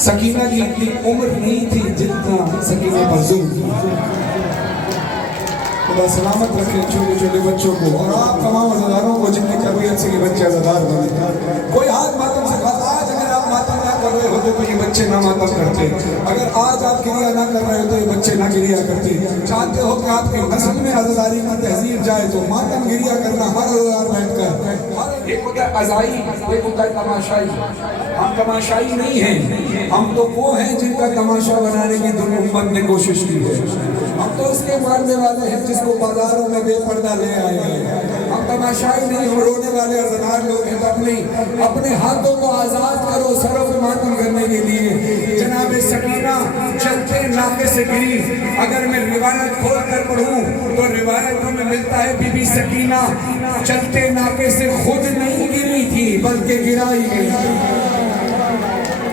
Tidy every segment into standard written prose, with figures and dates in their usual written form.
सकीना की इतनी उम्र नहीं थी जितना सकीना पर जुल्म। खुदा सलामत रखे छोटे छोटे बच्चों को और आप तमाम अज़ादारों को जिनकी तरबियत से ये बच्चे अज़ादार बने। कोई आज मातम से आज अगर आप मातम ना कर रहे होते तो ये बच्चे ना मातम करते, अगर आज आप क्रिया ना कर रहे हो तो ये बच्चे ना क्रिया करते। चाहते हो कि आपकी नस्ल में अज़ादारी की तहजीब जाए तो मातम क्रिया करना हर अज़ादार बैठकर। एक होता है अज़ाई, एक होता है तमाशाई। हम तमाशाई नहीं हैं, हम तो वो हैं जिनका तमाशा बनाने की दुनिया उम्मत ने कोशिश की है। हम तो उसके मारने वाले हैं जिसको बाजारों में बेपर्दा ले आए हैं। हम तमाशाई नहीं, हम रोने वाले अज़ादार लोग हैं। अपने हाथों को आज़ाद करो सरों पे मातम करने के लिए। जनाब सकीना चलते नाके से गिरी। अगर मैं रिवायत खोल कर पढ़ूं तो रिवायतों में मिलता है बीबी सकीना चलते नाके से खुद नहीं गिरी थी बल्कि गिराई गई।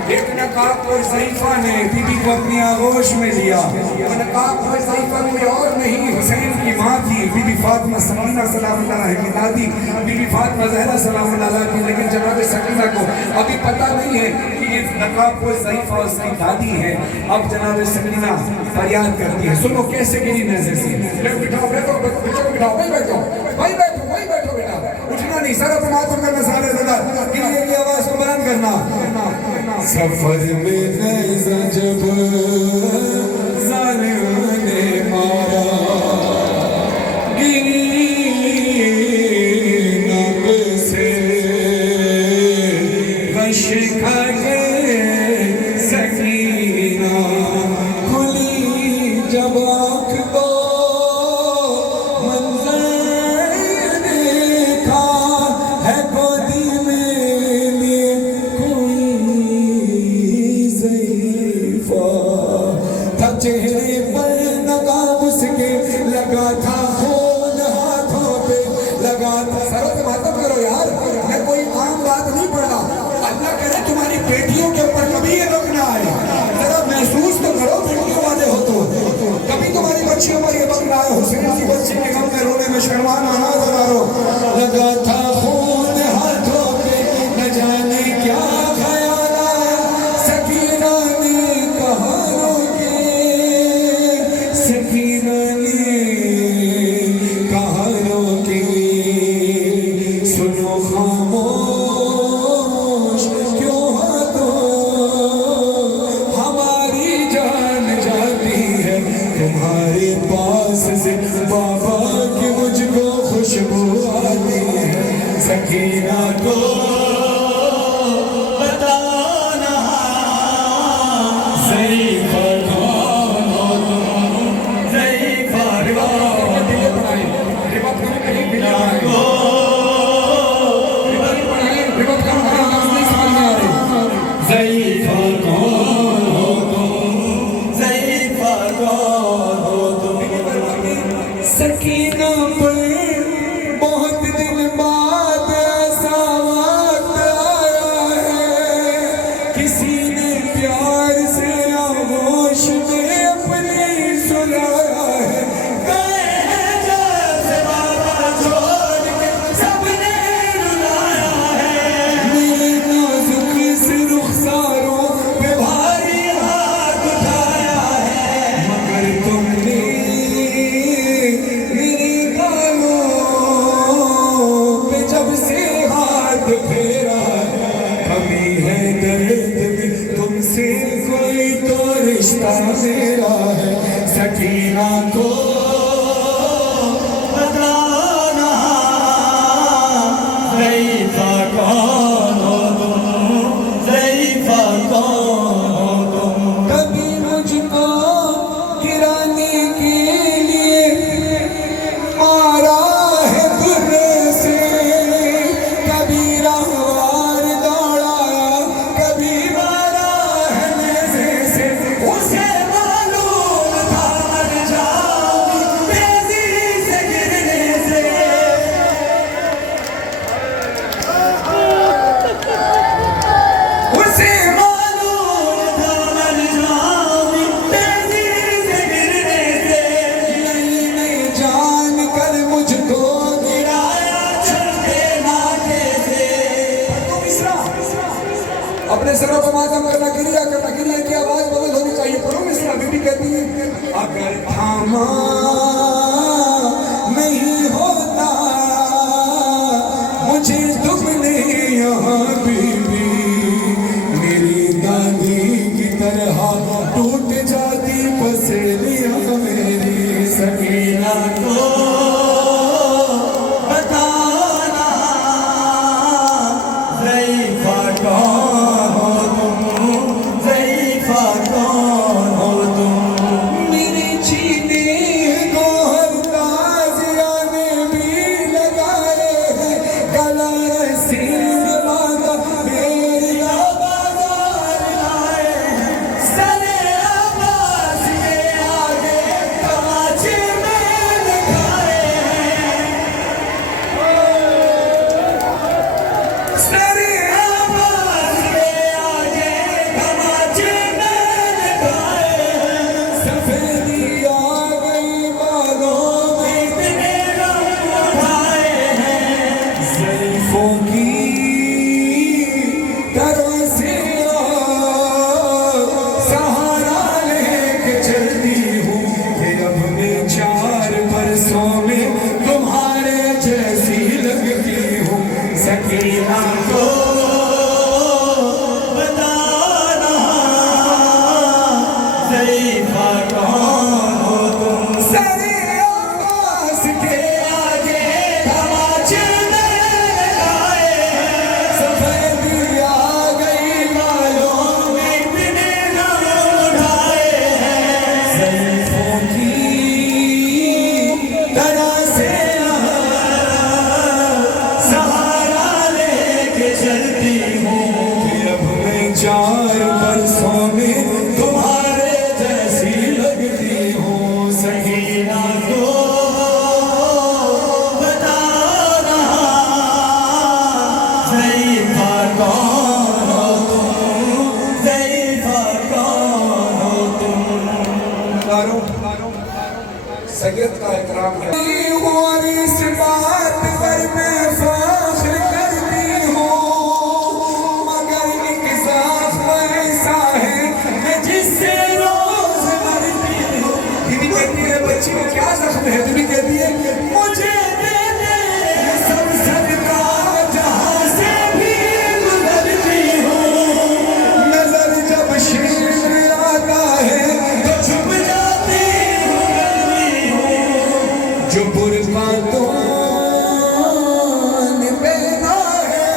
एक नकाब और सहीफा ने बीबी को अपनी आगोश में लिया। नकाब और सहीफा में और नहीं, हुसैन की माँ थी बीबी फातिमा सकीना सलामुल्लाह अलैहा की दादी बीबी फातिमा ज़हरा सलामुल्लाह अलैहा की। लेकिन जनाब सकीना को अभी पता नहीं है कि ये नकाब और सहीफा उसकी दादी है। अब जनाब सकीना फरियाद करती है, सुनो कैसे गिरी नजर से। बिठाओ बैठो बिठाओ, वही बैठो वही बैठो वही बैठो बेटा, उठना नहीं, सर अपना मातम करना सारे ज़्यादा गिरिए करना। सफर में नैज़ा जब ज़ालिम ने मारा, गिनब से गश खा गए सकीना, खुली जब आँख तो मंज़र देखा है गोदी में लिए कोई ज़ईफ़ा, था चेहरे पर नकाब उसके, लगा था खून हाथों पे, लगा था। सरों से मातम करो यार, मैं कोई आम बात नहीं पढ़ रहा। अल्लाह करे तुम्हारी बेटियों के ऊपर कभी ये दुख ना आए। जरा महसूस तो करो बेटियों वाले हो तो कभी तुम्हारी बच्चियों पर ये दुख ना आए। हुसैन की बच्ची के गम में रोने में शर्माना ना जरा रो। लगा था खून हाथों पे, न जाने क्या ख्याल आया, सकीना ने कहा रोके, सकीना ने कहा रोके, सुनो खामोश क्यों हो तो, हमारी जान जाती है तुम्हारे पास से, बाबा की मुझको खुशबू आती है, सकीना को बताना ज़ईफ़ा कौन हो तुम, ज़ईफ़ा ज़ईफ़ा कौन हो तुम, ज़ईफ़ा कौन हो तुम। सकीना पर बहुत दिन बाद ऐसा वक्त आया है, किसी ने प्यार से आगोश में अपने सुलाया है। गए हैं जैसे बाबा छोड़ के सबने रुलाया है, मेरे नाजुक से रुखसारों पे भारी हाथ उठाया है, मगर तुमने मेरे गालों पे जब से हाथ फेरा, कमी है दर्द में तुमसे कोई तो रिश्ता मेरा है, सकीना को बताना ज़ईफ़ा कौन हो तुम, ज़ईफ़ा कौन हो तुम। कभी मुझको गिराने के लिए मारा है गुर्रे से, कभी राहवार दौड़ाया, कभी मारा है नेज़े से, उसे मालूम था मर जाऊंगी तेजी से गिरने से। उसे मालूम था मर जाऊंगी तेजी से गिरने से, मैंने जान कर मुझको गिराया छठे नाटे से। अपने सरों को मातम करना, गिरिया करना, गिरिया की आवाज बदल होनी चाहिए। पढ़ो मिश्रा। बीबी कहती है अगर थामा नहीं होता मुझे तुमने यहाँ बीबी, मेरी दादी की तरह टूट जाती पसलियाँ मेरी, सकीना को बताना ज़ईफ़ा कौन हो तुम, ज़ईफ़ा कौन हो तुम। मेरे जीने को हर ताज़िया ने भी लगाए हैं, गला रसीद माता तबीयत का एहतराम है। और इस बात पर मैं फख्र करती हूँ, मगर एक साफ ऐसा है मैं जिससे रोज मरती हूँ। बीवी कहती है बच्ची को क्या जख्म है? बीवी कहती है मुझे दे दे सब सदका जहाँ से भी गुजरती हूँ। नजर जब शेर आता है तो छुप जाती हूँ। जो बुरका तो पहना है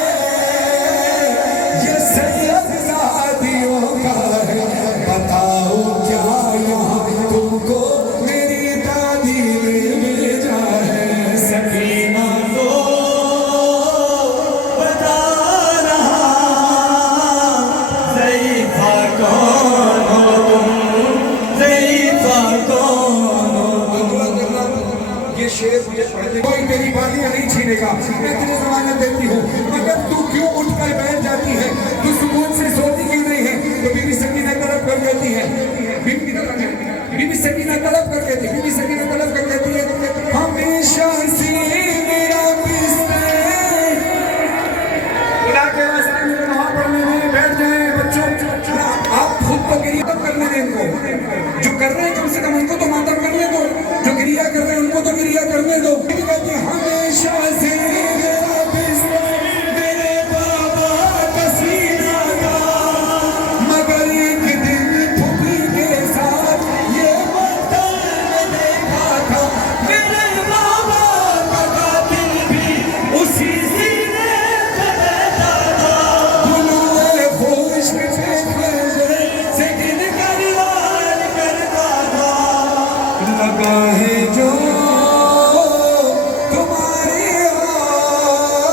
ये सैयद सादियों का है। बताओ क्या यहाँ तुमको मेरी दादी ने भेजा है? सकीना तो बता रहा ज़ईफ़ा कौन हो तुम, ज़ईफ़ा कौन हो। दुआ करना ये शेर मुझे पढ़ने कोई तेरी बालियां नहीं छीनेगा, मैं तुझे ज़मानत देती हूँ। मगर तू क्यों उठकर बैठ जाती है? तू सुकून से सोती क्यों नहीं है? तो बीवी सकीना तड़प कर कहती है, बीवी सकीना तड़प कर कहती है, बीवी सकीना तड़प कर कहती है हमेशा से मेरा बिस्तर इलाके वास्ते मुझे वहाँ पढ़ने में बैठ जाए। बच्चों आप खुद तो गिरिया तब करने दें इनको, जो कर रहे हैं कम से कम उनको तो मातम करने दो, जो गिरिया कर रहे हैं उनको तो गिरिया करने दो। कहती है हमेशा से मेरा बिस्तर मेरे बाबा का सीना था, मगर एक दिन फूफी के साथ ये मंजर मैं देखा था। मेरे बाबा का कातिल भी उसी सीने पे बैठा था। बुलुए खुश्क से गिन कर वार करता था। लगा है जो तुम्हारे हाथ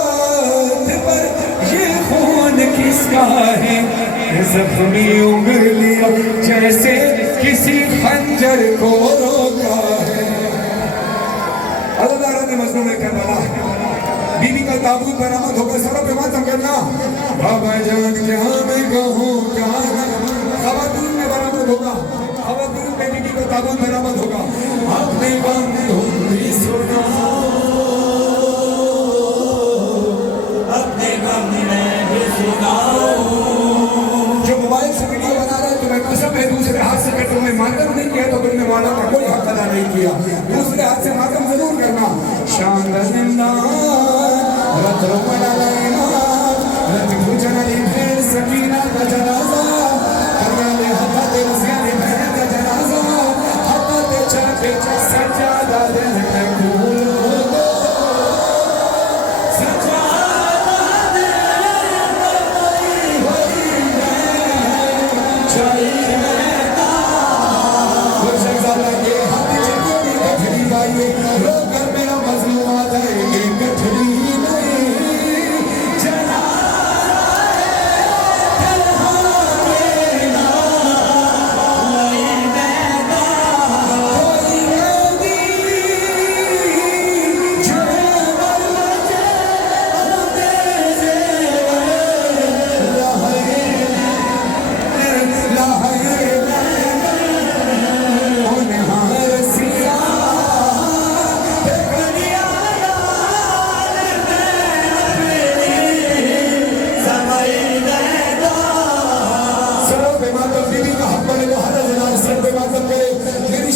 पर ये खून किसका है? जख्मी उंगलियां जैसे किसी खंजर को रोका है। अल्लाह ने मजनू में करबला बीवी का ताबूत बरामद होकर सरों पे मातम करना। बाबा जान क्या मैं कहूँ क्या खवातीन में बरामद होगा, खवातीन में बीवी का ताबूत बरामद होगा। आपने गम भी सुना, अपने गम भी सुनाओ। जो मोबाइल से वीडियो बना रहा है तुम्हें कसम है दूसरे हाथ से अगर तुमने मातम नहीं किया तो तुमने वाला का कोई हक अदा नहीं किया। दूसरे हाथ से मातम जरूर करना। शान रजिंदा रत रुपना लेना रत भुजना ली भेड़ सकीना का जनाजा करना ले हथा ते रसिया ली भेड़ का जनाजा हथा ते चाटे सजादा दे कबूल हो गो सजादा दे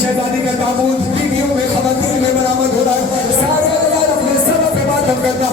शहजादी का ताबूत बीवियों में खवातीन में बरामद हो रहा है। सारे अल्लाह अपने सर पे मातम करना।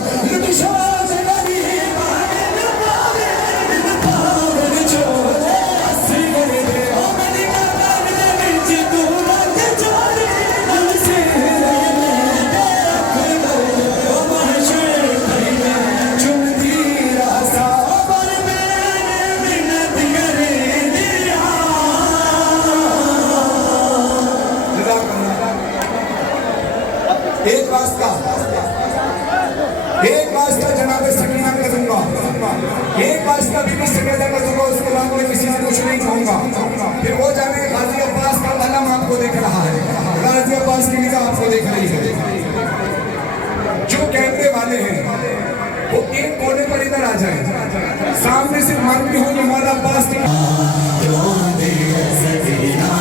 एक वास्ता जनाबे सकीना का दूंगा, एक वास्ता बीबी सकीना का दूंगा, उसके बाद मैं किसी से कुछ नहीं कहूंगा। फिर वो जाने गाजी अब्बास का अलम आपको देख रहा है, गाजी अब्बास की निगाह आपको देख रही है। जो कैमरे वाले हैं वो एक कोने पर इधर आ जाए, सामने से मानती हूँ कि मौला अब्बास की सकीना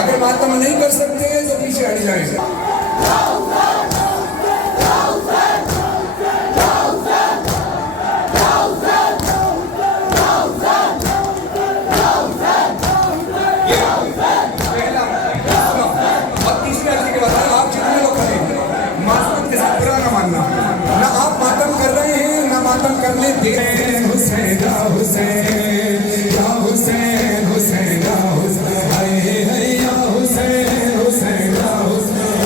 अगर मातम नहीं कर सकते तो पीछे हट जाए। आप जितने लोग खड़े मातम के साथ बुरा ना मानना, ना आप मातम कर रहे हैं ना मातम करने दे रहे हैं। हुसैन या हुसैन या हुसैन हुसैन या हुसैन या हुसैन हुसैन या हुसैन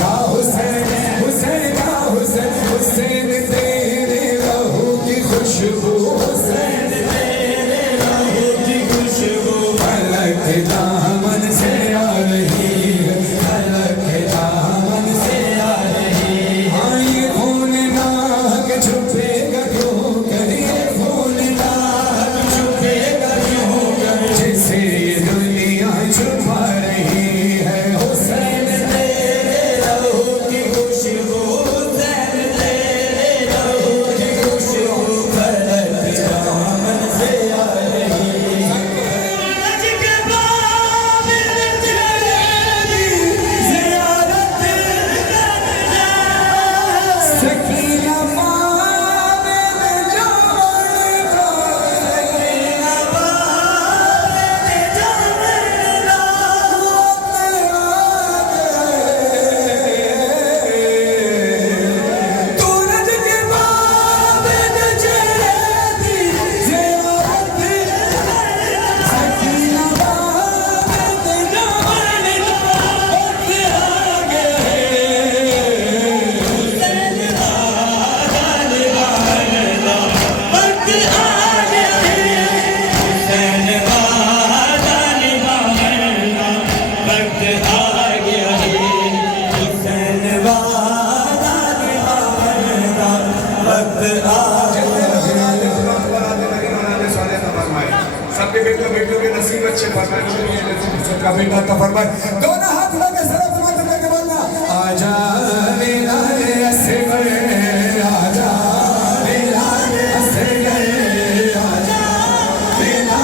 या हुसैन हुसैन या हुसैन हुसैन तेरे लहू की खुशबू हुसैन तेरे लहू की खुशबू फलक दामन से आ रही है, फलक दामन से आ रही है। हाँ ये खून नाक छुपेगा क्यों कर, ये खून नाक छुपेगा क्यों कर, जिसे ये दुनिया छुपा रही है। हुसैन तेरे लहू की खुशबू हुसैन तेरे लहू की खुशबू फलक दामन से आ रही है। सबके बेटों के नसीब अच्छे सबका बेटा का फरमाए। दोनों हाथ लगे सरफ मत करके बोलना आजा मेरा असगर, आजा मेरा असगर, आजा मेरा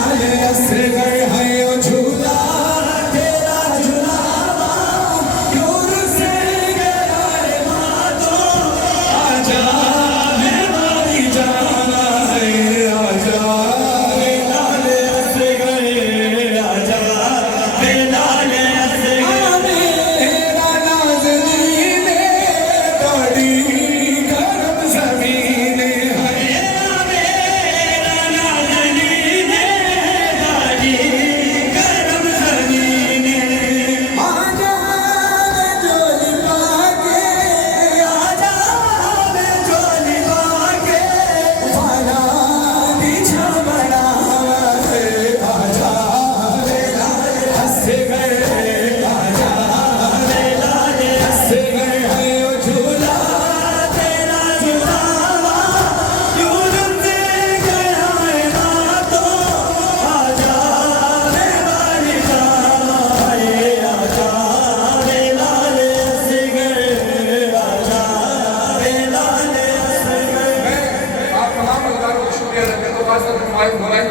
असगर है ओ झूला तेरा झूलावा दूर से गया रे मातो, आजा मेरी जाना है, आजा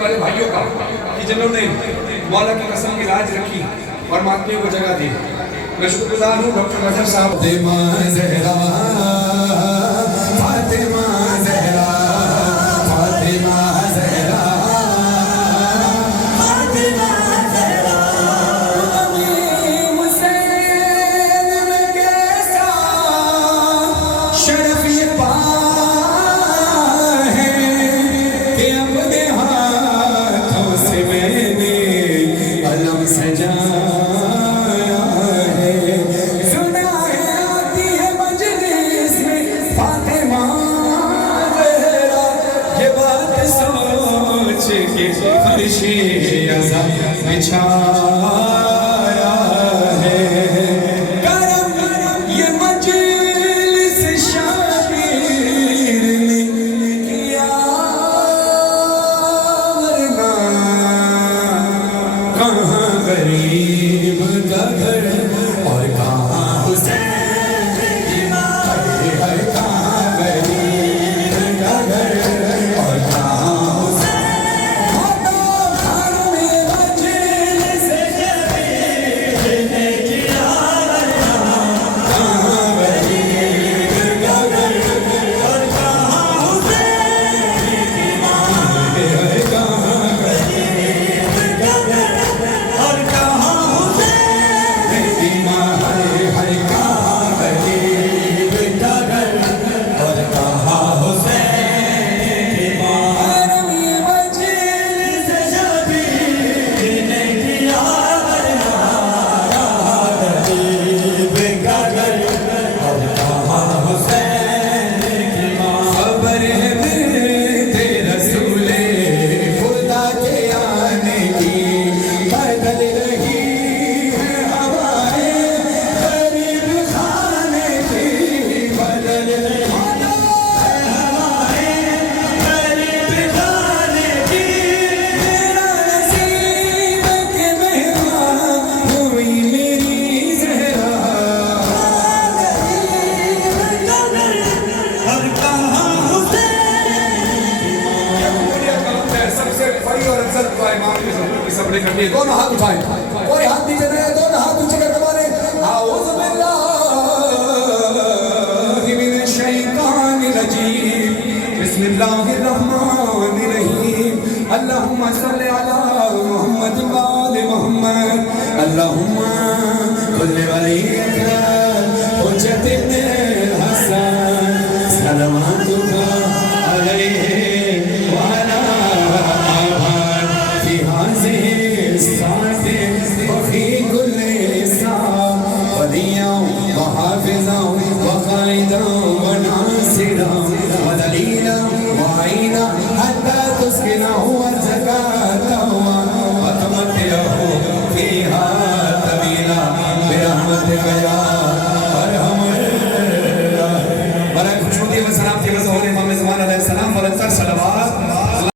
वाले भाइयों का कि जिन्होंने मौला की कसम की लाज रखी और मातमियों को जगह दी। मैं शुक्रगुजार हूँ डॉक्टर नजर साहब। फातिमा ज़हरा, फातिमा ज़हरा, फातिमा ज़हरा, फातिमा ज़हरा। हुसैन में कैसा शर्फ ये पाया है कि अपने हाथों से मैंने अलम सजाया है। सुना है आती है मजलिस में फातिमा ज़हरा, ये बात सोच के फर्शे अज़ा बिछाया है। करम ये मजलिस शाबिर ने किया, वरना कहाँ गरीब का घर और कहाँ हुसैन की माँ, है कहाँ गरीब का घर और कहाँ हुसैन। खान में मजलिस शबीर ने किया, कहाँ गरीब का घर और कहाँ हुसैन की माँ, है कहाँ गरीब का घर और कहाँ हुसैन की माँ, है कहाँ गरीब का घर और कहाँ हुसैन की माँ। ये मजलिस शबीर ने किया, वरना कहाँ गरीब का घर और कहाँ हुसैन की माँ। खबर है मिलते रसूले खुदा के आने की, बदल रही है हवाएं गरीब खाने की, बदल रही है हवाएं गरीब खाने की। मेरा नसीब के मेहमान हुई मेरी ज़हरा, और कहाँ हुसैन। सबसे बड़ी और अफजल दुआ इमाम की सबने करनी है। दोनों हाथ उठाएं, कोई हाथ नीचे नहीं है, दोनों हाथ ऊंचे करके बोले आऊज़ु बिल्लाहि मिनश शैतानिर रजीम, बिस्मिल्लाहिर रहमानिर रहीम। अल्लाहुम्मा सल्लि अला मुहम्मद व आलि मुहम्मद, अल्लाहुम्मा कुल्लि वलिय्यिका